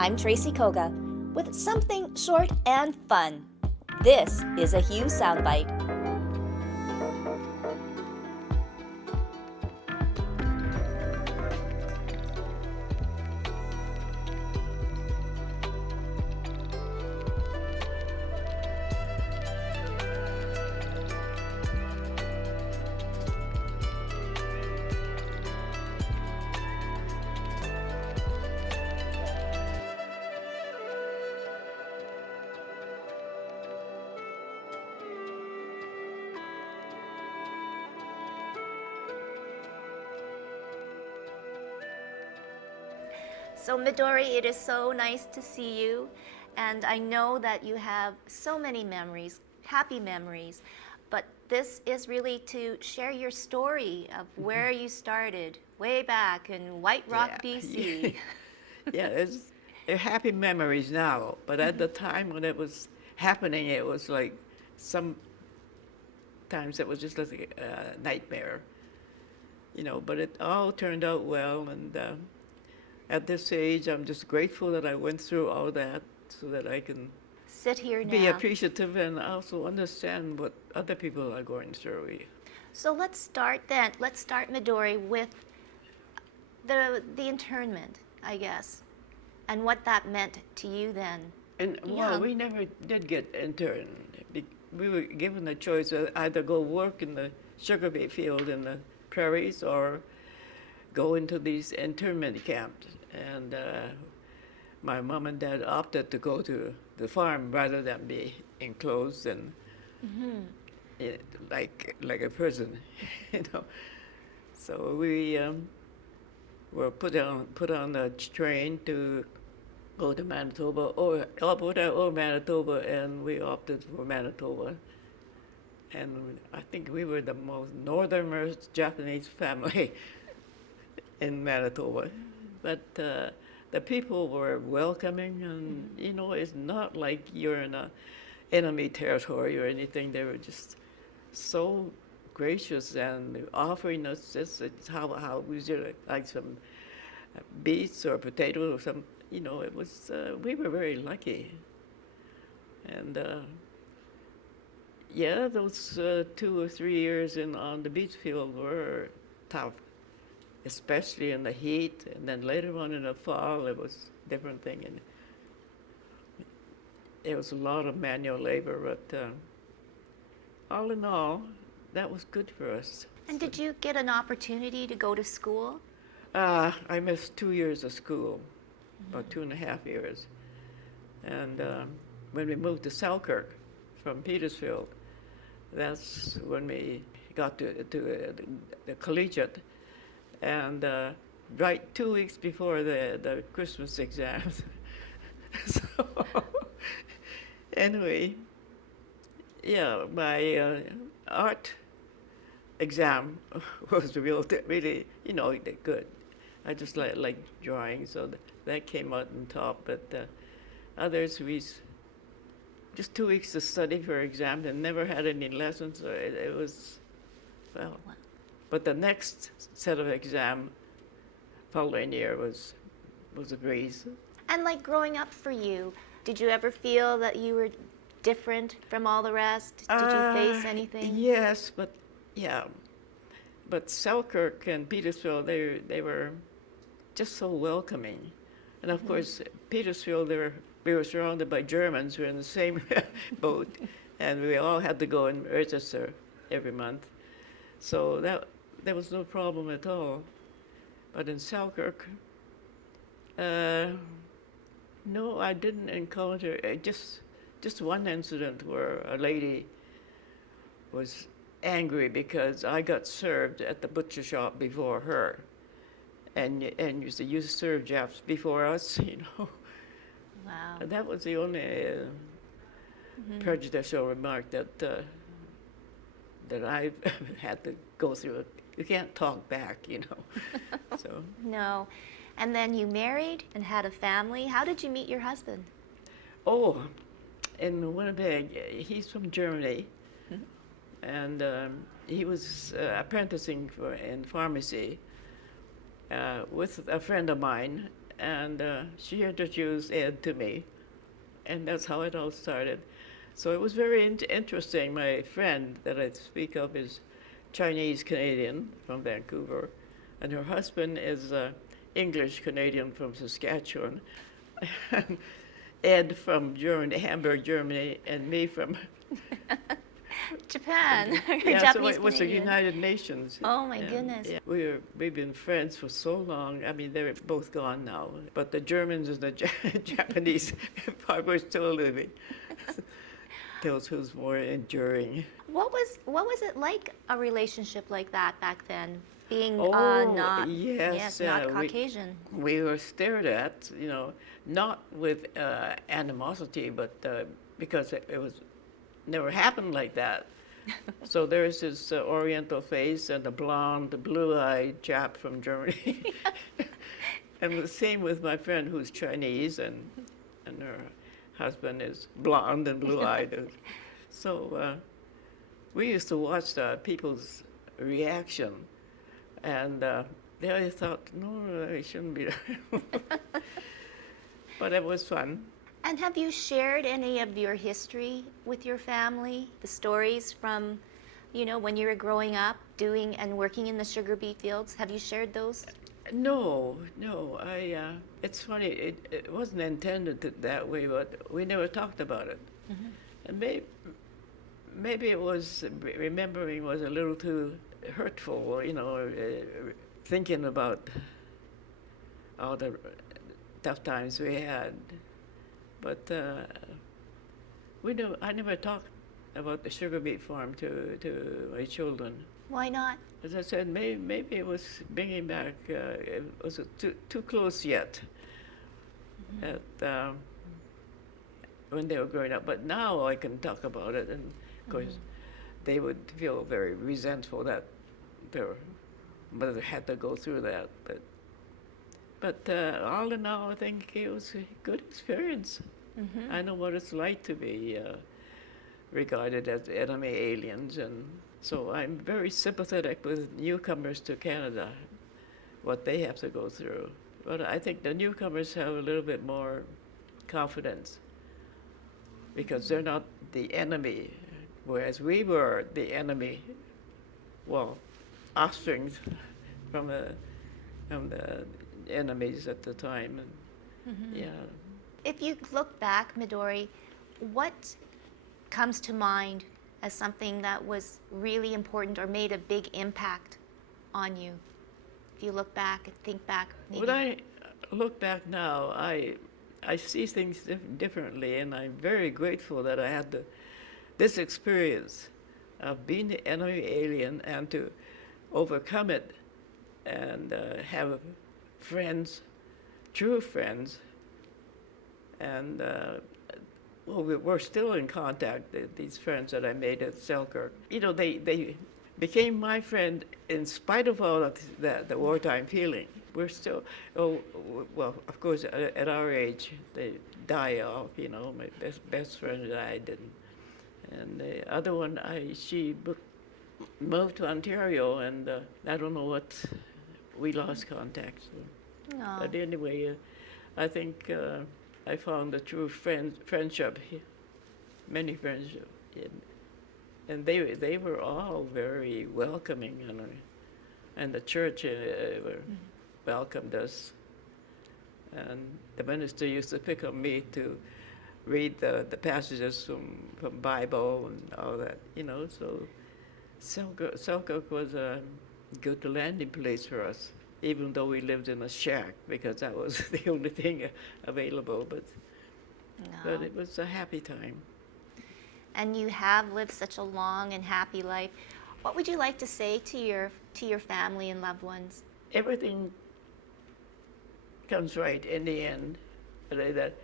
I'm Tracy Koga with something short and fun. This is a Hugh Soundbite. So Midori, it is so nice to see you, and I know that you have so many memories, happy memories, but this is really to share your story of where you started way back in White Rock, BC. Yeah, it's happy memories now, but at the time when it was happening, it was like sometimes it was just like a nightmare, but it all turned out well, and at this age, I'm just grateful that I went through all that so that I can Sit here be now. appreciative and also understand what other people are going through. So let's start then. Let's start, Midori, with the internment, I guess, and what that meant to you then. And well, we never did get interned. We were given the choice of either go work in the sugar beet field in the prairies or go into these internment camps. And my mom and dad opted to go to the farm rather than be enclosed and like a prison, you know. So we were put on the train to go to Manitoba or Alberta or Manitoba, and we opted for Manitoba. And I think we were the most northernmost Japanese family in Manitoba. But the people were welcoming, and it's not like you're in a enemy territory or anything. They were just so gracious and offering us just how we should like some beets or potatoes or some. It was we were very lucky, and yeah, those 2 or 3 years on the beach field were tough, especially in the heat, and then later on in the fall it was a different thing, and it was a lot of manual labor, but all in all, that was good for us. And did you get an opportunity to go to school? I missed 2 years of school, about 2.5 years, and when we moved to Selkirk from Petersfield, that's when we got to the collegiate, and right 2 weeks before the Christmas exams. So anyway, yeah, my art exam was really good. I just like drawing, so that came out on top. But others, we just 2 weeks to study for exams and never had any lessons. So it was, well, but the next set of exam following year was a breeze. And like growing up for you, did you ever feel that you were different from all the rest? Did you face anything? Yes, but Selkirk and Petersfield, they were just so welcoming, and of course Petersfield, we were surrounded by Germans who were in the same boat, and we all had to go and register every month, so there was no problem at all. But in Selkirk, no, I didn't encounter just one incident where a lady was angry because I got served at the butcher shop before her, and you said you served Japs before us, Wow. That was the only prejudicial remark that I've had to go through. You can't talk back, So. No. And then you married and had a family. How did you meet your husband? Oh, in Winnipeg. He's from Germany, and he was apprenticing in pharmacy with a friend of mine, and she introduced Ed to me, and that's how it all started. So it was very interesting. My friend that I speak of is Chinese Canadian from Vancouver, and her husband is English Canadian from Saskatchewan, and Ed from Germany, Hamburg, Germany, and me from Japan, or yeah. So Japanese it was the Canadian. United Nations. Oh my And, goodness. yeah, we've been friends for so long. I mean, they're both gone now, but the Germans and the Japanese part were still living. Those who's more enduring. What was it like, a relationship like that back then? Being Oh, not yes, not we Caucasian. we were stared at, not with animosity, but because it was never happened like that. So there's this Oriental face and a blonde, blue-eyed chap from Germany, and the same with my friend who's Chinese, and her husband is blonde and blue-eyed. So we used to watch people's reaction, and they always thought, no, it shouldn't be there. But it was fun. And have you shared any of your history with your family? The stories from, when you were growing up, doing and working in the sugar beet fields? Have you shared those? No, no. It's funny. It wasn't intended that way, but we never talked about it. Mm-hmm. And maybe it was remembering was a little too hurtful. Thinking about all the tough times we had. But I never talked about the sugar beet farm to my children. Why not? As I said, maybe it was bringing back. It was too close yet. Mm-hmm. At when they were growing up. But now I can talk about it, and of course, they would feel very resentful that their mother had to go through that. But all in all, I think it was a good experience. Mm-hmm. I know what it's like to be regarded as enemy aliens, and so I'm very sympathetic with newcomers to Canada, what they have to go through. But I think the newcomers have a little bit more confidence because they're not the enemy, whereas we were the enemy, offsprings from the enemies at the time. And Mm-hmm. yeah. If you look back, Midori, what comes to mind as something that was really important or made a big impact on you? If you look back and think back, maybe. When I look back now, I see things differently, and I'm very grateful that I had this experience of being the enemy alien and to overcome it and have friends, true friends, and we're still in contact, these friends that I made at Selkirk. They became my friend in spite of all of the wartime feeling. We're still, of course, at our age, they die off, my best friend died, and the other one, she moved to Ontario, and I don't know what, we lost contact. So. No. But anyway, I think I found a true friendship, many friendships, and they were all very welcoming, and the church welcomed us, and the minister used to pick on me to read the passages from Bible and all that, so Selkirk was a good landing place for us, even though we lived in a shack, because that was the only thing available, but it was a happy time. And you have lived such a long and happy life. What would you like to say to your family and loved ones? Everything comes right in the end. That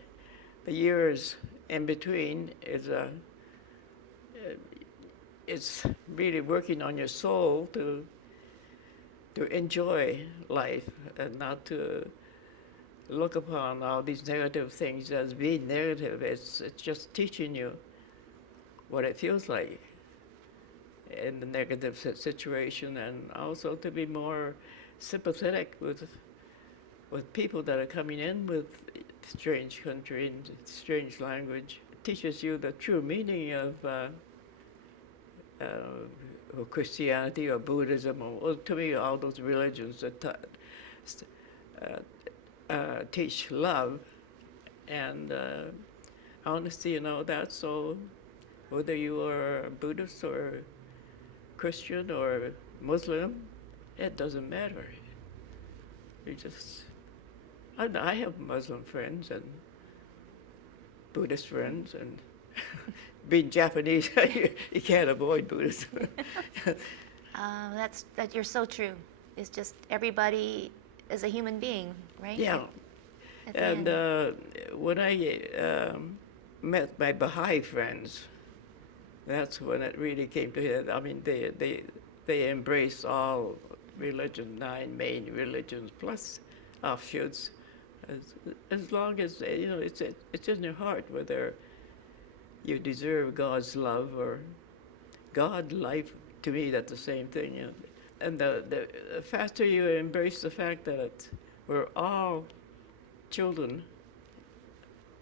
the years in between it's really working on your soul to enjoy life and not to look upon all these negative things as being negative. It's just teaching you what it feels like in the negative situation, and also to be more sympathetic with with people that are coming in with strange country and strange language. It teaches you the true meaning of Christianity or Buddhism, or to me, all those religions that teach love and honesty and all that. So whether you are Buddhist or Christian or Muslim, it doesn't matter. You just, I have Muslim friends and Buddhist friends, and being Japanese, you can't avoid Buddhism. That you're so true. It's just everybody is a human being, right? Yeah. At the And end. when I met my Baha'i friends, that's when it really came to head. I mean, they embrace all religion, 9 main religions plus offshoots, as long as it's in their heart whether you deserve God's love or God life. To me, that's the same thing. And the faster you embrace the fact that we're all children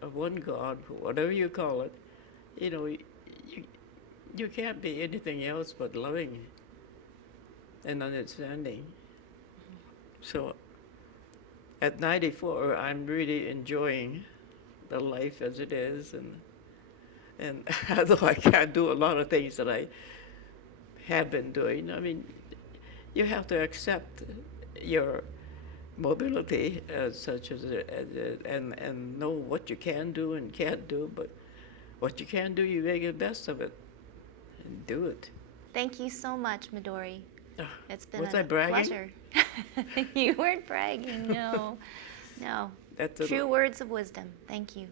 of one God, whatever you call it, you can't be anything else but loving and understanding. So at 94, I'm really enjoying the life as it is, and although I can't do a lot of things that I have been doing, I mean, you have to accept your mobility as such and know what you can do and can't do, but what you can do, you make the best of it and do it. Thank you so much, Midori. It's been Was a I bragging? pleasure. You weren't bragging, no. No. That's a True words of wisdom. Thank you.